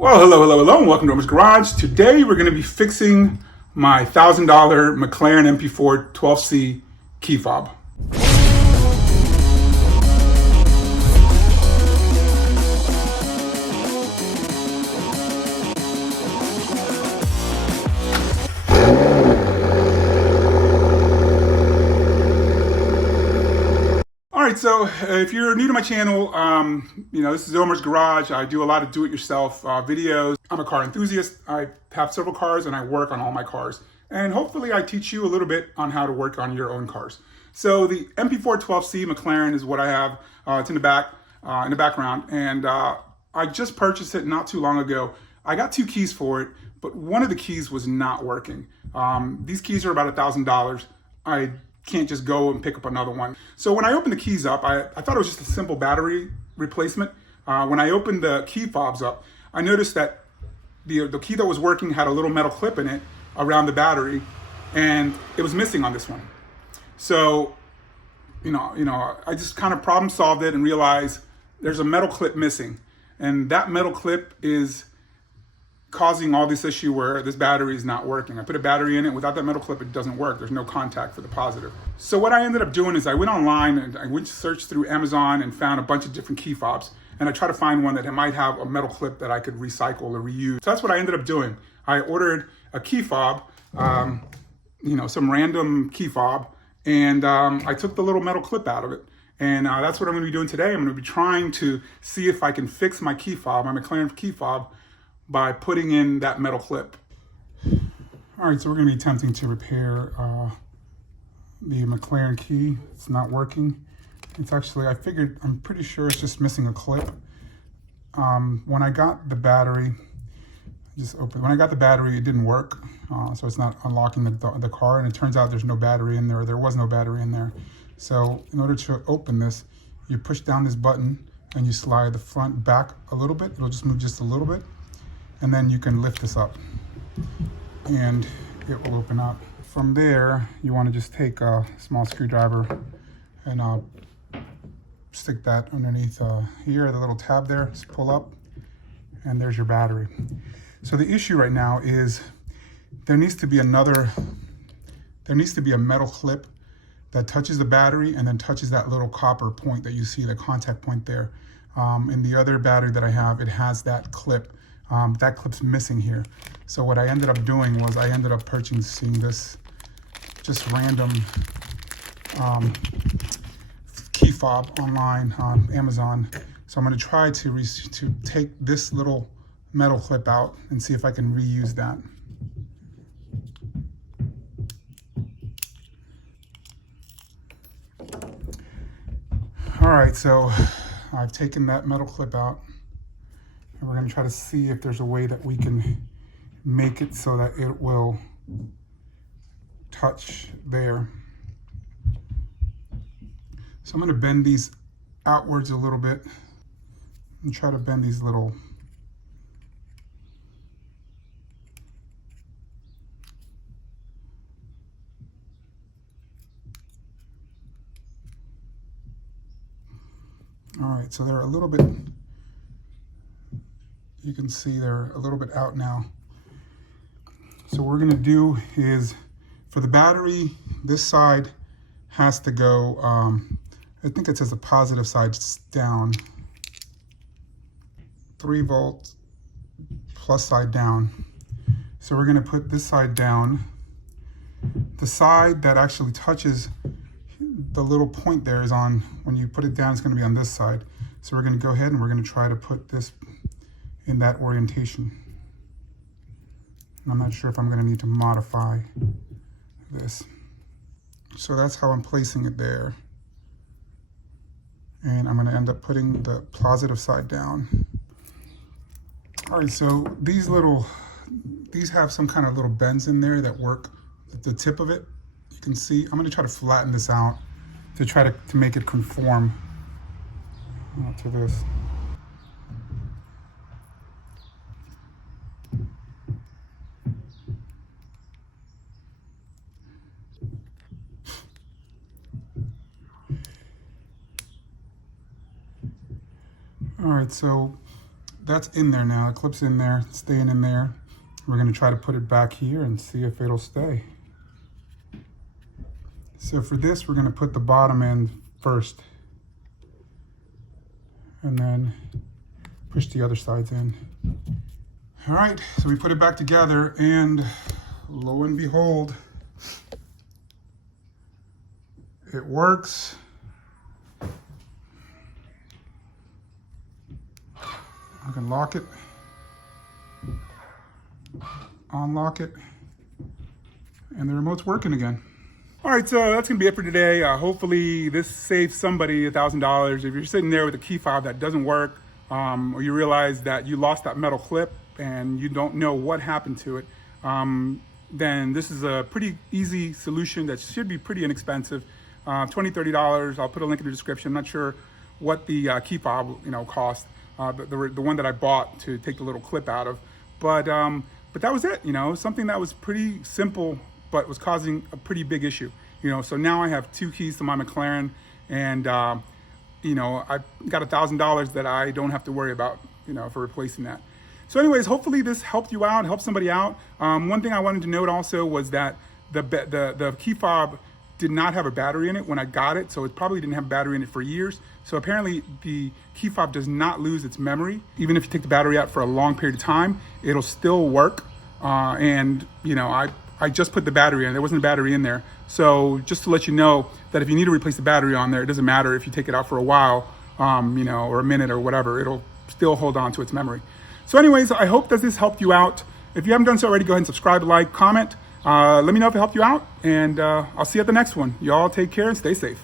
Well, hello, and welcome to Homer's Garage. Today we're going to be fixing my $1,000 McLaren MP4 12C key fob. All right, so if you're new to my channel, this is Homer's Garage. I do a lot of do-it-yourself videos. I'm a car enthusiast. I have several cars and I work on all my cars. And hopefully I teach you a little bit on how to work on your own cars. So the MP4 12C McLaren is what I have. It's in the background. And I just purchased it not too long ago. I got two keys for it, but one of the keys was not working. These keys are about $1,000. I can't just go and pick up another one. So when I opened the keys up, I thought it was just a simple battery replacement. When I opened the key fobs up, I noticed that the key that was working had a little metal clip in it around the battery, and it was missing on this one. So, I just kind of problem solved it and realized there's a metal clip missing, and that metal clip is causing all this issue where this battery is not working. I put a battery in it. Without that metal clip, it doesn't work. There's no contact for the positive. So what I ended up doing is I went online and I went to search through Amazon and found a bunch of different key fobs. And I tried to find one that might have a metal clip that I could recycle or reuse. So that's what I ended up doing. I ordered a key fob, some random key fob, and I took the little metal clip out of it. And that's what I'm going to be doing today. I'm going to be trying to see if I can fix my key fob, my McLaren key fob, by putting in that metal clip. All right, so we're going to be attempting to repair the McLaren key. It's not working. It's actually, I'm pretty sure it's just missing a clip. When I got the battery, it didn't work. So it's not unlocking the car, and it turns out there's no battery in there. There was no battery in there. So in order to open this, you push down this button and you slide the front back a little bit. It'll just move just a little bit. And then you can lift this up and it will open up. From there, you want to just take a small screwdriver and stick that underneath here, the little tab there, just pull up, and there's your battery. So the issue right now is there needs to be a metal clip that touches the battery and then touches that little copper point that you see, the contact point there. In the other battery that I have, it has that clip. That clip's missing here. So what I ended up doing was I ended up purchasing this just random key fob online on Amazon. So I'm going to try to take this little metal clip out and see if I can reuse that. All right, so I've taken that metal clip out. And we're going to try to see if there's a way that we can make it so that it will touch there. So I'm going to bend these outwards a little bit and try to bend these little All right, so they're a little bit, you can see they're a little bit out now. So what we're going to do is, for the battery, this side has to go, I think it says the positive side down, 3 volts plus side down. So we're going to put this side down. The side that actually touches the little point there is on, when you put it down, it's going to be on this side. So we're going to go ahead and we're going to try to put this in that orientation. And I'm not sure if I'm going to need to modify this. So that's how I'm placing it there. And I'm going to end up putting the positive side down. All right, so these have some kind of little bends in there that work at the tip of it. You can see, I'm going to try to flatten this out to try to make it conform to this. All right, so that's in there now. The clip's in there, it's staying in there. We're going to try to put it back here and see if it'll stay. So for this, we're going to put the bottom end first, and then push the other sides in. All right, so we put it back together, and lo and behold, it works. I can lock it, unlock it, and the remote's working again. All right, so that's gonna be it for today. Hopefully this saves somebody $1,000. If you're sitting there with a key fob that doesn't work, or you realize that you lost that metal clip and you don't know what happened to it, then this is a pretty easy solution that should be pretty inexpensive. $20, $30. I'll put a link in the description. I'm not sure what the key fob cost, the one that I bought to take the little clip out of, but that was it. Something that was pretty simple, but was causing a pretty big issue. So now I have 2 keys to my McLaren, and I've got $1,000 that I don't have to worry about, for replacing that. So anyways, hopefully this helped you out, helped somebody out. One thing I wanted to note also was that the key fob did not have a battery in it when I got it, so it probably didn't have a battery in it for years. So apparently the key fob does not lose its memory. Even if you take the battery out for a long period of time, it'll still work. I just put the battery in. There wasn't a battery in there. So just to let you know that if you need to replace the battery on there, it doesn't matter if you take it out for a while, or a minute or whatever, it'll still hold on to its memory. So anyways, I hope that this helped you out. If you haven't done so already, go ahead and subscribe, like, comment. Let me know if it helped you out, and I'll see you at the next one. Y'all take care and stay safe.